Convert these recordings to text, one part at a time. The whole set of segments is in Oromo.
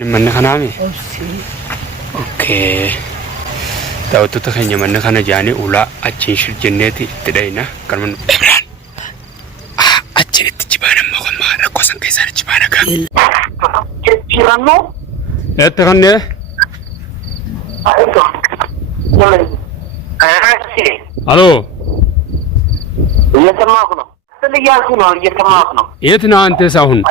Manni kanaami? Obsii. Okay. Daawwattoota keenya manni kana jaanii ulaa achiin shirjenneeti itti dhayina. Kanuma Ibraan. Achiin itti jibaan amma kan rakkoo san keessaan jibaan agaa. Jijjiirannoo? Eetta kannee? Aloo. Eyyatamaa kuno. Saliyyaa kuno eyyatamaa kuno. Eeti na antees ahun.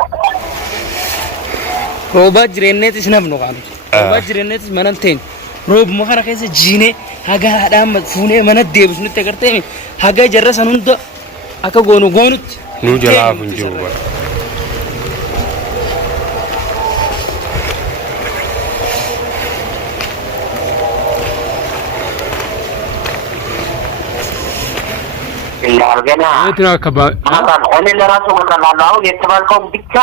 Roobaa jireenyeetis nafnu qabu. Roobaa jireenyeetis mana ta'in. Roobuma kana keessa jiinee haga haadhaan fuunee mana deebisnu nutti agartee haga jarra san hunda akka goonutti. Nu jalaa kun jiru bara. Eeti na akka Oni larasu makananau የተባልከው ብቻ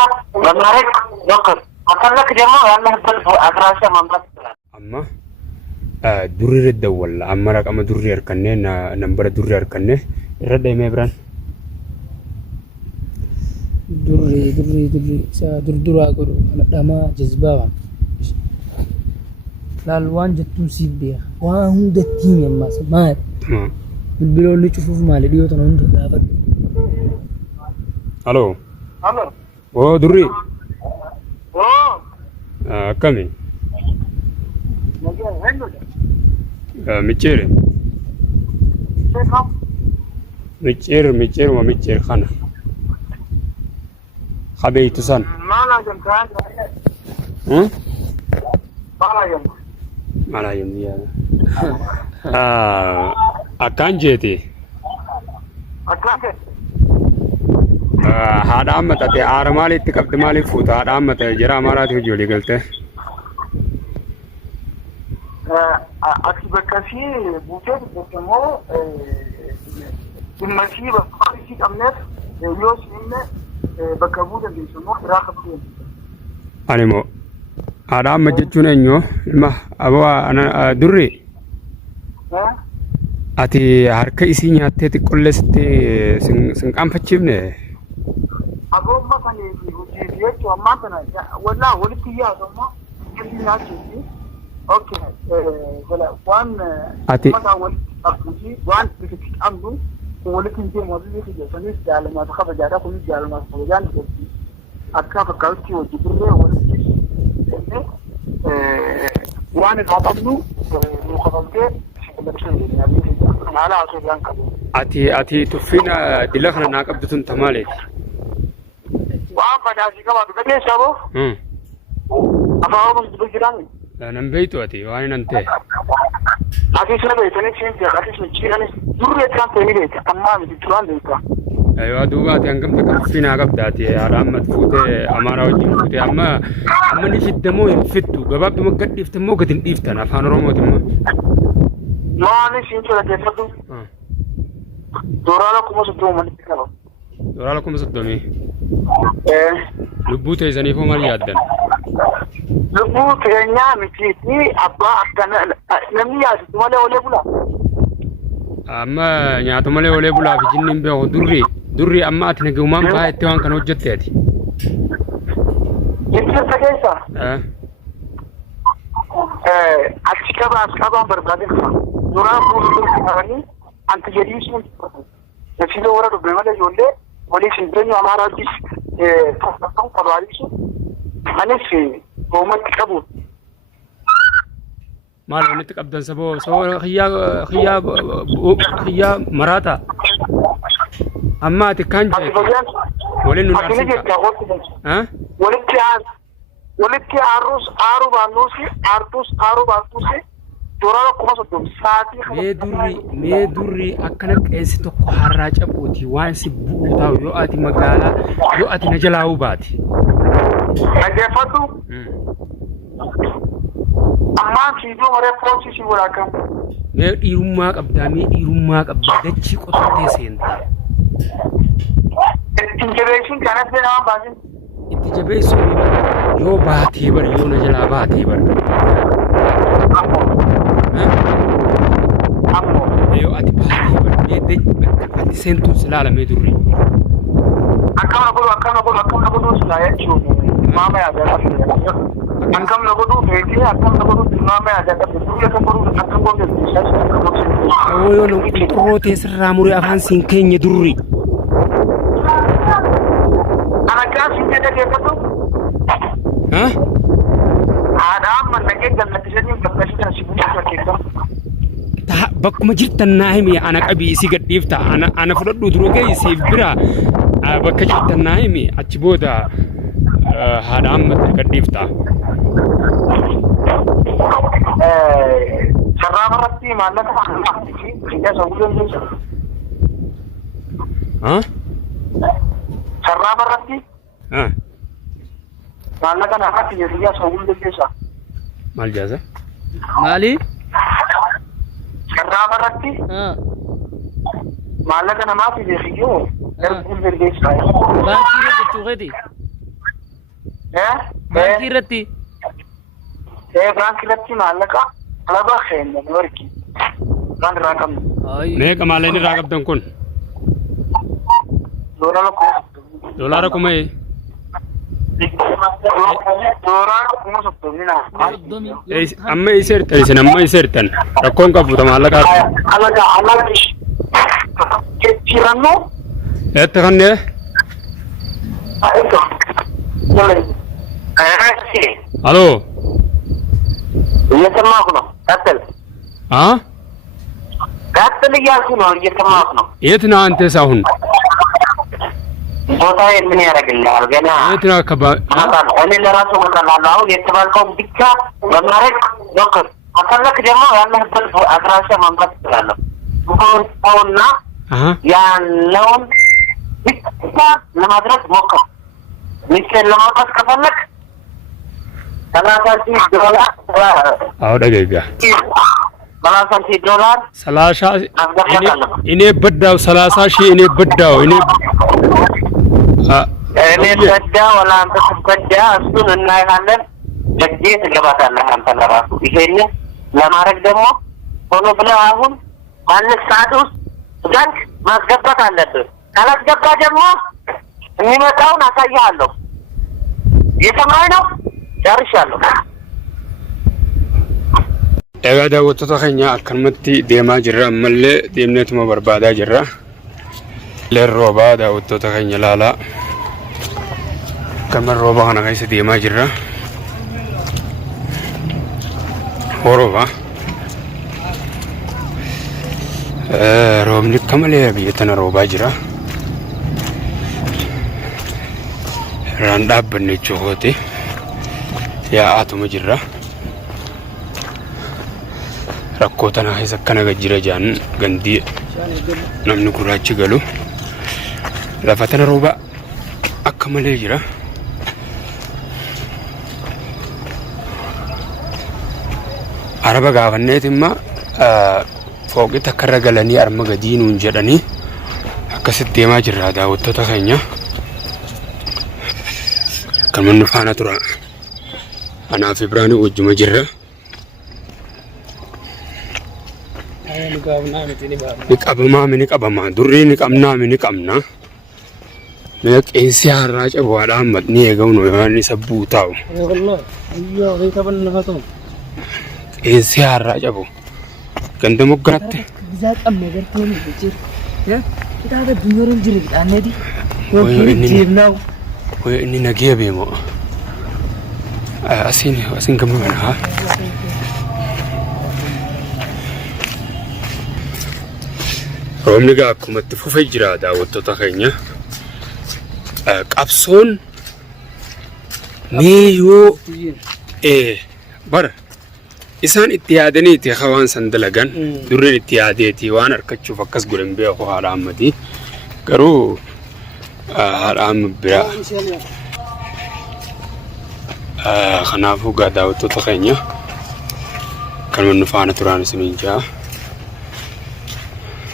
በማድረግ ሞክር። አከለክ ደግሞ ያለህበት አድራሻ ማምጣት ይችላል። amma durri redda walla amma raqama durri harkanne nambara durri harkanne irra deemee biraan. Durri sa durduraa godhu dhamaa jazbaa laal waan jettuun siif beeka waan hundatti himi ammaas maal bilbiloonni cufuuf maali dhiyoo tana hunda gaafadhu. Aloo. Halo. Oo durri. Oh. Akkami? Micceere. Micceer kana. Habeeytu san. Maala jamtaan. Maala yemni yaada. Akkaan jeeti. Akkaan. Haadha hammatate aara maaliitti qabdi maaliif fuuta haadha hammate jira amaaraati hojii olii galte. Ati bakka fi buutee beekamoo dhimma fi bakka isii qabneef yoo siinne bakka bu'uu dandeessu immoo biraa qabdu. Ani immoo haadha amma jechuun eenyu ilma abawaa durri ati harka isii nyaattee xiqqollee sitti sin qaanfachiifne. Aboomma kan hojii jechuun ammaa kana wallaa walitti yaadamu inni nyaachuufi. Okay. Waan mata walitti qabduufi waan itti qabdu walitti hin deemu walitti hojjetanis jaalamaaf kabajaadha kunis jaalamaaf kabajaan jirti. Akka fakkaatti hojii birree walitti waan irraa qabnu nu kabajee haala asirraan qabu. Ati tuffiin dila kana naa qabdu tun tamaaleeti. Waan fadaasii qabaatu dhageessaa boo? Afaan oromoo dubbii jiraan. Nan beeytu ati waan nan ta'e. Ati sila beeytanii siin beeka ati michiiranis durri eegaan ta'e ni beeka ammaa miti turaan beeka. Yoo duuba ati hangam takka tuffii naa qabda ati haadha amma fuutee amaaraa wajjin fuutee amma ni fiddamoo hin fiddu gabaabduma gad dhiiftammoo gad hin dhiiftan afaan oromooti immoo. Maali siin tola keessattu? Dooraala kuma soddoma malitti qaba. Dooraala kuma soddomii. Lubbuu teessaniifoo maal yaaddan? Lubbuu keenyaa mitiifi abbaa akkana namni yaadu malee olee bulaa. Amma nyaatu malee olee bulaa fi jinni hin beeku durri amma ati nagaumaan fa'aa itti waan kana hojjette ati. Ibsa keessa. Achi qabaan barbaadeen duraan fuuldurri qabanii anti jedhii sun nafsila warra dubbee malee ijoollee waliif hin jireenyu amaaraattis ta'uu qabaalisu anis hoomatti qabu. Maal walitti qabdan saboo xiyyaa maraata. Amma ati kan jeetu waliin nu dhaabsiisa. Walitti aaruu baannuusi aaruu baannuusi dooraala kuma soddoma sa'aatii kana. Mee durri akkana qeensi tokko harraa cabuuti waan si bu'u ta'u yoo ati magaalaa yoo ati na jalaa baate. Dhaggeeffadhu. Ammaan fiidoo maree poosisii walaakamu. Mee dhiirummaa qabdaa dachii qotattee seenta. Ittiin jabeessuun kanatti nama baasin. Itti jabeessuun yoo baatee bara yoo na jalaa baatee bara. Yoo ati baatee bara ati seentuun si laalamee durri. Akkana godhu silaa jechuun maama yaadaa Akkam na godhuu beekee akkam na godhuu tilmaamee ajaa'ibaa biyya kan godhuu akkam godhuu Yoo qurxurrootee sirraa muree afaan siin keenya durri. Ana kaasii jedhee deeffatu. Haadhaan mannagee gallattisanii gabbashii si bulchaa keessaa. Bakkuma jirtan naa himi ana qabii si gadhiifta ana fudhadhu duroo ga'e siif bira bakka jirtan naa himi achi booda haadha amma gadhiifta. Sarara berarti mana kan tidak sebulan desa. Sarara berarti? Mana kan apa tidak sebulan desa. Mal jaza? Mali? Sarara berarti? Mana kan apa tidak sebulan desa. Banki rati tuh Banki rati. Banki rati mana kan? Alaba khairnya mereka, kan rakam. Mereka malah ini rakam tengkun. Dolar aku mai. Dolar aku masuk tu ni na. Amma isertan, sen amma isertan. Rakon ka buta malah ka. Alaga. Kirano? Kan ne? Halo. Iya sama aku no, katel. Katel iya aku no, iya sama aku no. Itu nanti sahun. Kota ini ada gelar, gana. Itu nak kaba. Makan, ini lara semua kan lalu dia teman kau bika, benar dokter. Akan nak kerja mau, anda betul atrasnya mampat terlalu. Bukan tahun nak, yang lawan bika, nama adras mokok. Misal lama pas kapan nak? $30 udah gaya. $30 Salasa ini bedau salasa sih ini bedau ini bedau wala antar kerja asun naik handen jadi segala lah antar rasu ikhirnya lamarak demo kono bela ahun ane status dan mas gabba handen tuh kalau gabba demo 5 tahun asayalo itu mana Jarishalo. Egaa daawwattoota keenya akkanumatti deemaa jirra ammallee deemneetuma barbaadaa jirra. Leen roobaa daawwattoota keenya ilaalaa. Akkama rooba kana keessa deemaa jirra. Roobaa. Roobni akka malee biyya tana roobaa jira. Irraan dhaabbanne jechuukooti. Yaa atuma jirra. Rakkoo tana keessa akkana jira jaan gandii namni gurraachi galu. Lafa tana rooba akka malee jira. Araba gaafanneet imma fooqi takka irra galanii arma gadii nuun jedhanii akkasitti deemaa jirra daawwattoota keenya. Kan nu faana tura. Anaaf Ibraani wajjuma jirra. Ni qabamaa durri ni qabna. Mee qeensi harraa cabu haadha hammat ni eegamu yookaan isa buutaa'u. Qeensi harraa cabu. Ganda moggaatti. Bisaa qabna gartee ni jira. Kitaaba dunyoon jiru bidhaanneeti. Inni nagee beemoo. Asin gamu mana? Roobni gaa akkuma itti fufee jira daawwattoota keenya. Qabsoon meeyoo bara isaan itti yaadaniiti hawaan san dalagan durreen itti yaadeeti waan harkachuuf akkas godhan beeku haadha ammati garuu haadha amma bira. Kanaafuu gaa daawwattoota keenya kan nu faana turaan isiniin jaa.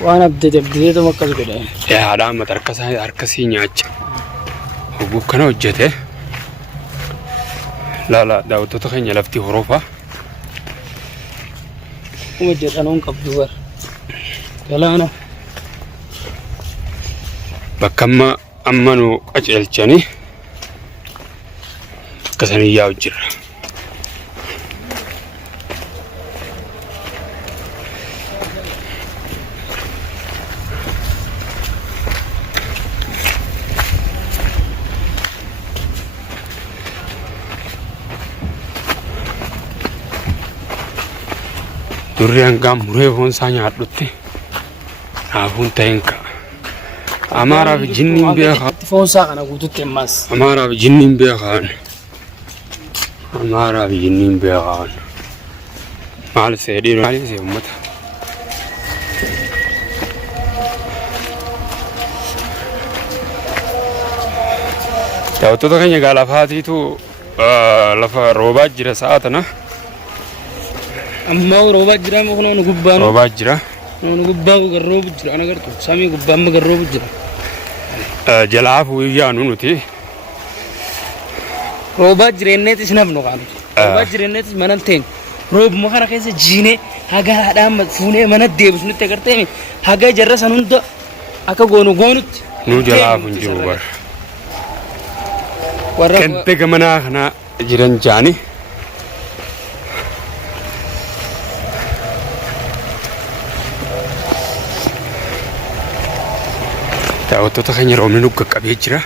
Waan abdeetu akkas godhe. Haadha amma harkasii nyaacha. Hogguu kana hojjete. Laala daawwattoota keenya lafti horoofa. Kuma jedhanuun qabdu bar. Galaana. Bakka amma nu qaceelchanii akkasanii yaa'u jirra. durriyan gam muree foon isaa nyaadhutti naafuun ta'een ka'a. Amaaraaf jinniin beekaa. Foon isaa kana guututti ammas. Amaaraaf jinniin beekaan. Amaaraaf jinniin beekaan. Maal seedhiiroo maal see uummata. Daawwattoota keenya egaa lafaatiitu lafa roobaa jira sa'a tana. Amma roobaa jira moo kun gubbaan? Roobaa jira. Gubbaan garroobu jira kana gartuu samii gubbaan garroobu jira. Jalaa fuuyyaanu nuti. Roobaa jireenneetis nafnu qaanu. Roobaa jireenneetis mana ta'een roobuma kana keessa jiinee hagaadhaan fuunee mana deebisnu nutti agartee haga jarra san hunda akka goonutti. Nu jalaa fuun jiru bara. Kan tega mana kana jiran jaani. Daawwattoota keenya roobni nu qaqqabee jira.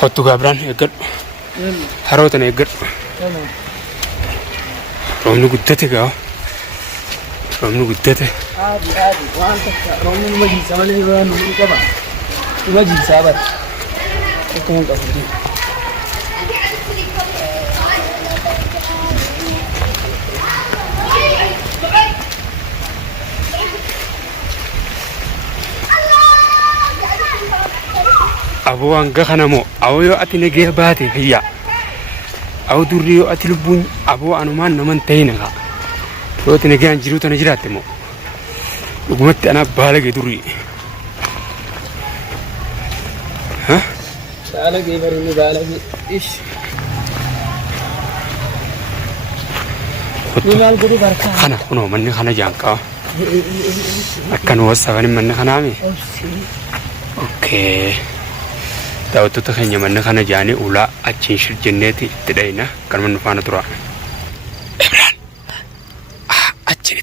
Hotu gabran egal. Harotan egal. Romnu guddate gaa. Romnu guddate. Adi waan takka romnu majlis malee waan nu qaba. Majlis sabar. Akkuma qabu. Abu angga kana mo awu yo ati nege baate hayya awu durri yo ati lubbuun abu anumaan naman ta'ina ka yo ati nege an jiru tana jiraatte mo dhugumatti ana baalage durri ha baalage barini baalage ish ni maal gudi barka kana kuno manni kana janqa akkan wasafani manni kana mi okay. Daawwattoota keenya manni kana jaanii ulaa achiin shirjenneeti itti dhayina kan mannu faana tura. Ibraan achi